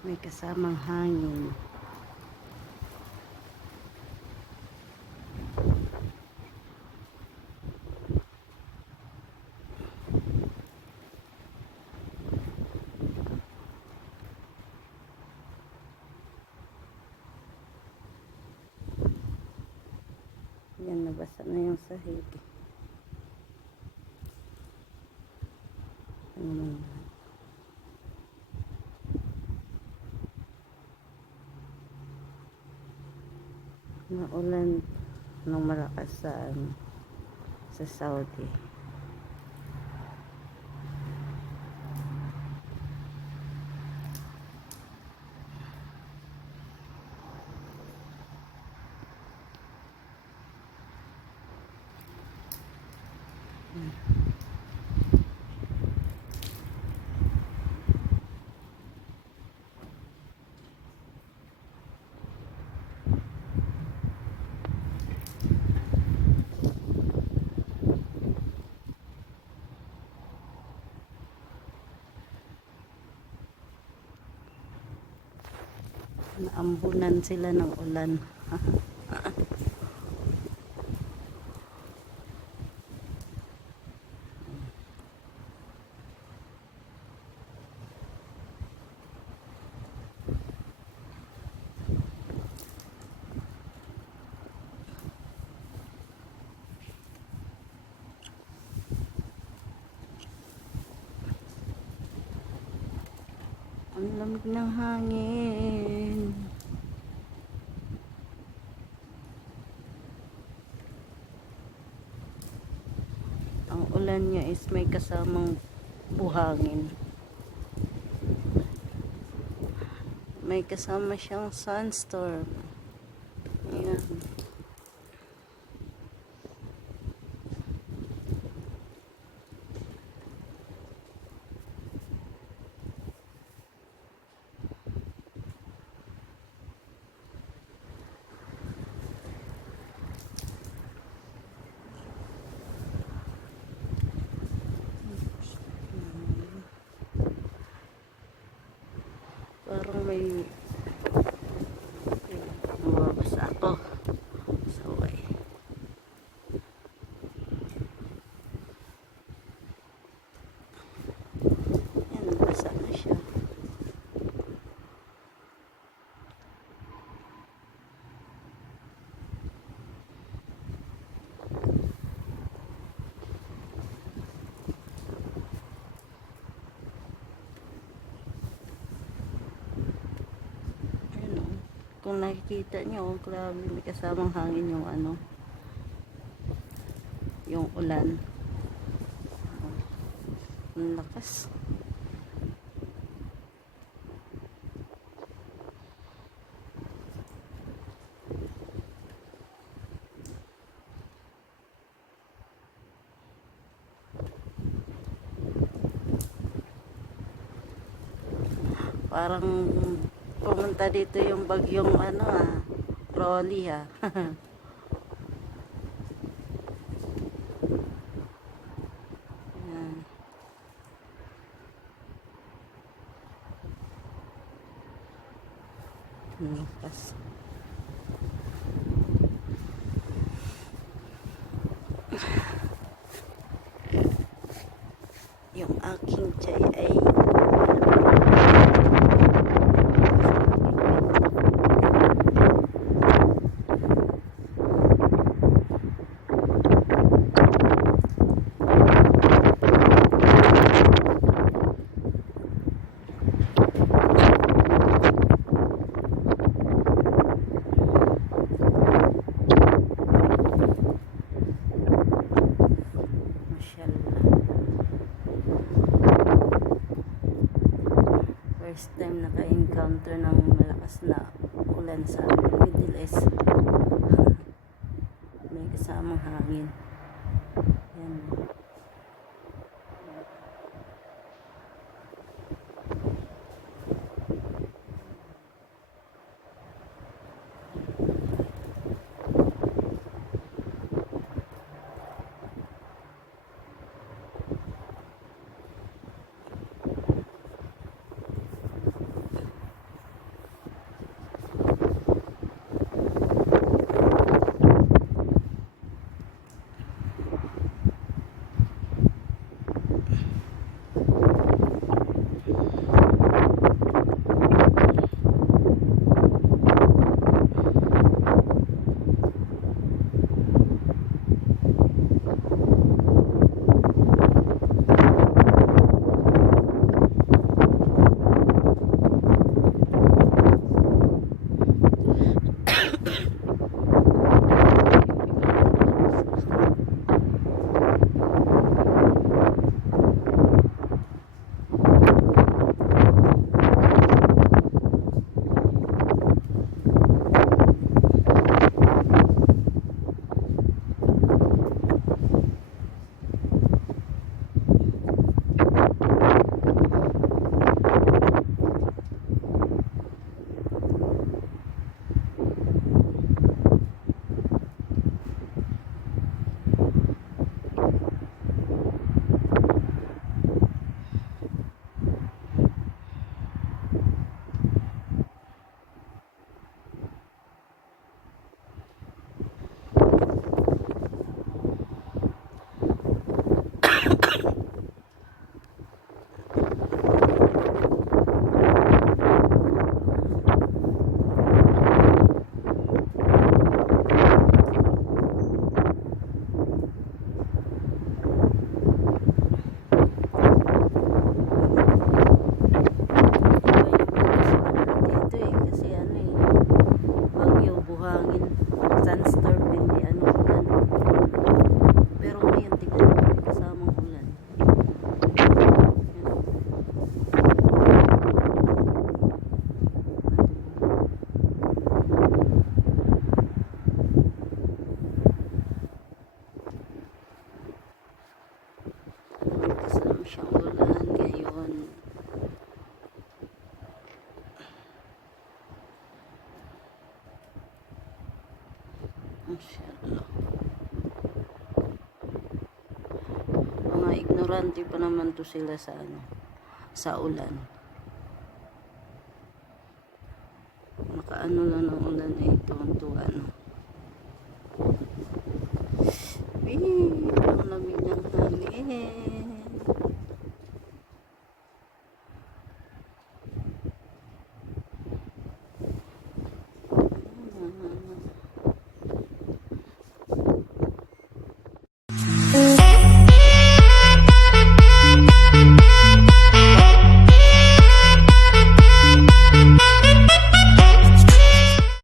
May kasamang hangin. Yan, nabasa na yung sahig. Ano naman? Naulan ng malakas sa Saudi. Naambunan sila ng ulan. Ang lamig ng hangin. Ang ulan niya is may kasamang buhangin. May kasama siyang sunstorm. Ayan. Parang may mababasa ako sa way. Yan, basa na siya. Kung nakikita nyo, grabe, may kasamang hangin yung yung ulan. Ang lakas. Parang pumunta dito yung bagyong Rolly Ayan. Lakas. Yung aking chay ay first time naka-encounter ng malakas na ulan sa Middle East. May kasamang hangin. Yan. Masyaallah. Mga ignorante pa naman to sila sa ano, sa ulan. Nakaano lang ng ulan eh, tuwan-tuwa no. Ang lamig ng hangin.